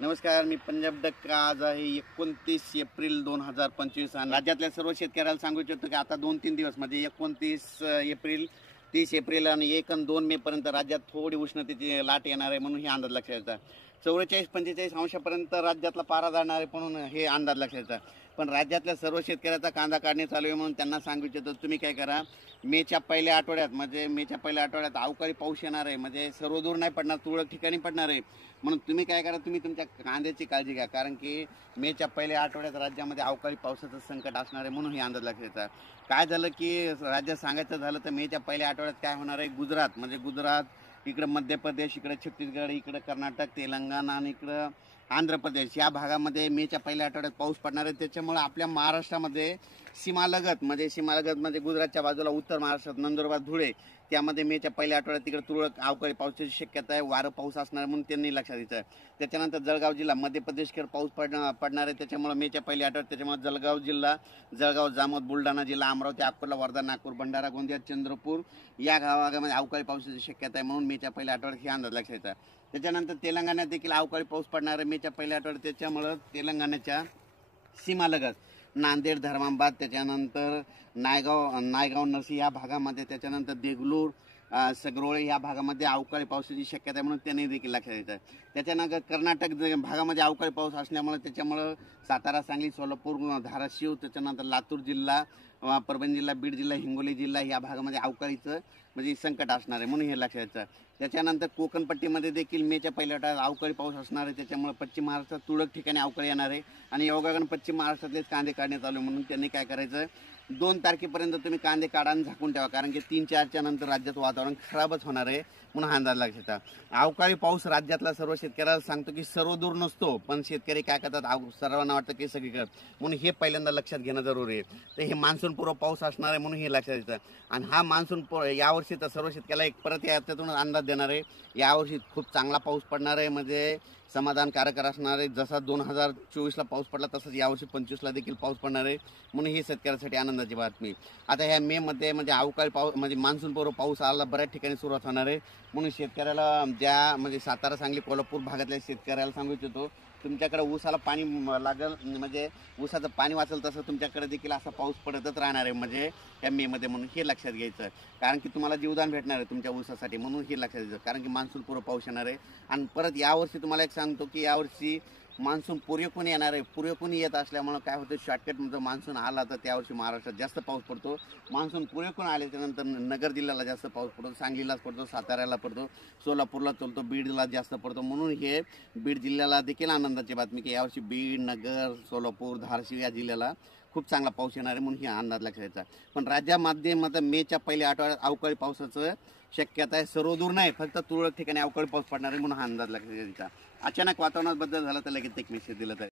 नमस्कार, मी पंजाब डक्का. आज आहे 29 एप्रिल 2025 आणि राज्यातल्या सर्व शेतकऱ्याला सांगू इच्छितो की आता 2-3 दिवस म्हणजे 29 एप्रिल, 30 एप्रिल आणि 1 आणि 2 मे पर्यंत राज्यात थोडी उष्णतेची लाट येणार आहे म्हणून हे अंदाज लक्षात येतात. 44-45 अंशापर्यंत राज्यातला पारा जाणार आहे म्हणून हे अंदाज लक्षात येतात. पण राज्यातल्या सर्व शेतकऱ्याचा कांदा काढणे चालू आहे म्हणून त्यांना सांगू इच्छितो तुम्ही काय करा, मेच्या पहिल्या आठवड्यात अवकाळी पाऊस येणार आहे. म्हणजे सर्वदूर नाही पडणार, तुरळक ठिकाणी पडणार आहे. म्हणून तुम्ही काय करा, तुम्ही तुमच्या कांद्याची काळजी घ्या, कारण की मेच्या पहिल्या आठवड्यात राज्यामध्ये अवकाळी पावसाचं संकट असणार आहे म्हणून हे अंदाज लक्षात येतात. काय झालं की राज्यात सांगायचं झालं तर मेच्या पहिल्या आठवड्यात काय होणार आहे, गुजरात इकडं मध्य प्रदेश, इकडे छत्तीसगड, इकडे कर्नाटक, तेलंगणा आणि इकडं आंध्र प्रदेश या भागामध्ये मेच्या पहिल्या आठवड्यात पाऊस पडणार आहे. त्याच्यामुळे आपल्या महाराष्ट्रामध्ये सीमालगत म्हणजे गुजरातच्या बाजूला उत्तर महाराष्ट्रात नंदुरबार, धुळे त्यामध्ये मेच्या पहिल्या आठवड्यात तिकडे तुरळक अवकाळी पावसाची शक्यता आहे. वारं पाऊस असणार म्हणून त्यांनी लक्षात द्यायचं आहे. त्याच्यानंतर जळगाव जिल्हा मध्य प्रदेशकडे पाऊस पडणार आहे. त्याच्यामुळे मेच्या पहिल्या आठवड्यात त्याच्यामुळे जळगाव, जामोद, बुलढाणा जिल्हा, अमरावती, अकोला, वर्धा, नागपूर, भंडारा, गोंदिया, चंद्रपूर या भागामध्ये अवकाळी पावसाची शक्यता आहे म्हणून मेच्या पहिल्या आठवड्यात हे अंदाज लक्षात येतात. त्याच्यानंतर तेलंगणात देखील अवकाळी पाऊस पडणार आहे मेच्या पहिल्या आठवड्यात. त्याच्यामुळं तेलंगणाच्या सीमालगत नांदेड, धर्माबाद, त्याच्यानंतर नायगाव नरसी या भागामध्ये, त्याच्यानंतर देगलूर, सगरोळे या भागामध्ये अवकाळी पावसाची शक्यता आहे म्हणून त्यांनी देखील लक्षात येतं. त्याच्यानंतर कर्नाटक भागामध्ये अवकाळी पाऊस असल्यामुळे त्याच्यामुळं सातारा, सांगली, सोलापूर, धाराशिव, त्याच्यानंतर लातूर जिल्हा, परभणी जिल्हा, बीड जिल्हा, हिंगोली जिल्हा या भागामध्ये अवकाळीचं म्हणजे संकट असणार आहे म्हणून हे लक्षात येतं. त्याच्यानंतर कोकणपट्टीमध्ये देखील मेच्या पहिल्या आठवड्यात अवकाळी पाऊस असणार आहे. त्याच्यामुळे पश्चिम महाराष्ट्रात तुरळक ठिकाणी अवकाळी येणार आहे आणि योगायोगाने पश्चिम महाराष्ट्रातलेच कांदे काढण्यात आले म्हणून त्यांनी काय करायचं, 2 तारखेपर्यंत तुम्ही कांदे काढा आणि झाकून ठेवा, कारण की 3-4च्या नंतर राज्यात वातावरण खराबच होणार आहे म्हणून हा अंदाज लक्षात येतात. अवकाळी पाऊस राज्यातला सर्व शेतकऱ्याला सांगतो की सर्वदूर नसतो, पण शेतकरी काय करतात, सर्वांना वाटतं की सगळीकडे, म्हणून हे पहिल्यांदा लक्षात घेणं जरुरी आहे. तर हे मान्सूनपूर्व पाऊस असणार आहे म्हणून हे लक्षात येतं. आणि हा मान्सून यावर्षी तर सर्व शेतकऱ्याला एक परत याच्यातून अंदाज देणार आहे. यावर्षी खूप चांगला पाऊस पडणार आहे, म्हणजे समाधानकारक असणार आहे. जसा 2024ला पाऊस पडला तसंच यावर्षी 25ला देखील पाऊस पडणार आहे म्हणून ही शेतकऱ्यासाठी आनंदाची बातमी. आता ह्या मे मध्ये म्हणजे अवकाळी पाऊस म्हणजे मान्सूनपूर्व पाऊस आला बऱ्याच ठिकाणी सुरुवात होणार आहे म्हणून शेतकऱ्याला ज्या म्हणजे सातारा, सांगली, कोल्हापूर भागातल्या शेतकऱ्याला सांगू इच्छितो, तुमच्याकडे ऊसाला पाणी लागल म्हणजे ऊसाचं पाणी वाचेल तसं तुमच्याकडे देखील असा पाऊस पडतच राहणार आहे म्हणजे या मे मध्ये म्हणून हे लक्षात घ्यायचं, कारण की तुम्हाला जीवदान भेटणार आहे तुमच्या ऊसासाठी म्हणून हे लक्षात घ्यायचं, कारण की मान्सूनपूर्व पाऊस येणार आहे. आणि परत यावर्षी तुम्हाला एक सांगतो की यावर्षी मान्सून पुरेपूर येणार आहे. पुरेपूर येत असल्यामुळे काय होतं, शॉर्टकटमध्ये मान्सून आला तर त्यावर्षी महाराष्ट्रात जास्त पाऊस पडतो. मान्सून पुरेपूर आल्याच्यानंतर नगर जिल्ह्याला जास्त पाऊस पडतो, सांगलीलाच पडतो, साताऱ्याला पडतो, सोलापूरला चलतो, बीडला जास्त पडतो म्हणून हे बीड जिल्ह्याला देखील आनंदाची बातमी की यावर्षी बीड, नगर, सोलापूर, धाराशिव या जिल्ह्याला खूप चांगला पाऊस येणार आहे म्हणून ही अंदाज लक्षात येतात. पण राज्यामध्ये मात्र मेच्या पहिल्या आठवड्यात अवकाळी पावसाचं शक्यता आहे. सर्वदूर नाही, फक्त तुरळक ठिकाणी अवकाळी पाऊस पडणार आहे म्हणून हा अंदाज लक्षात येतात. अचानक वातावरणात बदल झाला तर लगेच एक मेसेज दिला तर